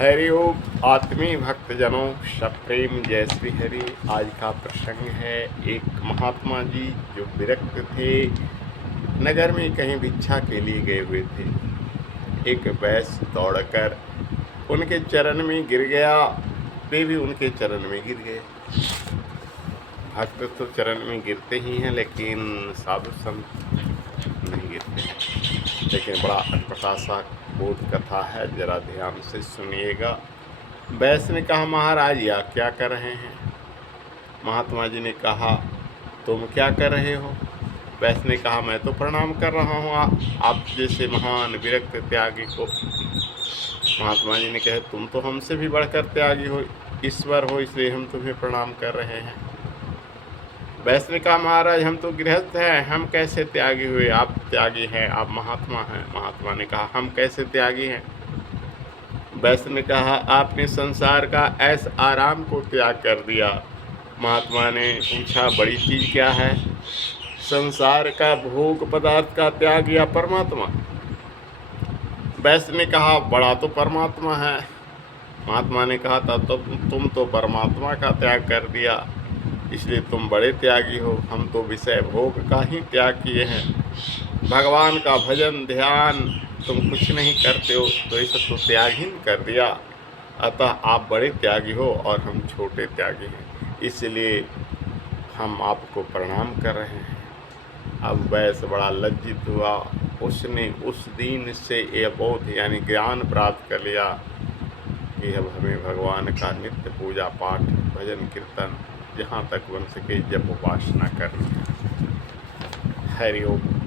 हरिओम आत्मीय भक्तजनों, सप्रेम जय श्री हरि। आज का प्रसंग है एक महात्मा जी जो विरक्त थे, नगर में कहीं भिक्षा के लिए गए हुए थे। एक वैश्य दौड़कर उनके चरण में गिर गया, वे भी उनके चरण में गिर गए। भक्त तो चरण में गिरते ही हैं, लेकिन साधु संत नहीं गिरते। लेकिन बड़ा अटपटा सा बोध कथा है, जरा ध्यान से सुनिएगा। वैश्य ने कहा, महाराज या क्या कर रहे हैं? महात्मा जी ने कहा, तुम क्या कर रहे हो? वैश्य ने कहा, मैं तो प्रणाम कर रहा हूँ आप जैसे महान विरक्त त्यागी को। महात्मा जी ने कहा, तुम तो हमसे भी बढ़कर त्यागी हो, ईश्वर हो, इसलिए हम तुम्हें प्रणाम कर रहे हैं। वैश्य ने कहा, महाराज हम तो गृहस्थ हैं, हम कैसे त्यागी हुए? आप त्यागी हैं, आप महात्मा हैं। महात्मा ने कहा, हम कैसे त्यागी हैं? वैश्य ने कहा, आपने संसार का ऐश आराम को त्याग कर दिया। महात्मा ने पूछा, बड़ी चीज क्या है? संसार का भोग पदार्थ का त्याग या परमात्मा? वैश्य ने कहा, बड़ा तो परमात्मा है। महात्मा ने कहा, तब तो तुम तो परमात्मा का त्याग कर दिया, इसलिए तुम बड़े त्यागी हो। हम तो विषय भोग का ही त्याग किए हैं, भगवान का भजन ध्यान तुम कुछ नहीं करते हो, तो इसे तो त्यागहीन कर दिया। अतः आप बड़े त्यागी हो और हम छोटे त्यागी हैं, इसलिए हम आपको प्रणाम कर रहे हैं। अब वैसे बड़ा लज्जित हुआ। उसने उस दिन से ये बोध यानी ज्ञान प्राप्त कर लिया कि अब हमें भगवान का नित्य पूजा पाठ भजन कीर्तन जहाँ तक बन सके जब उपासना करनी है। हरि ओम।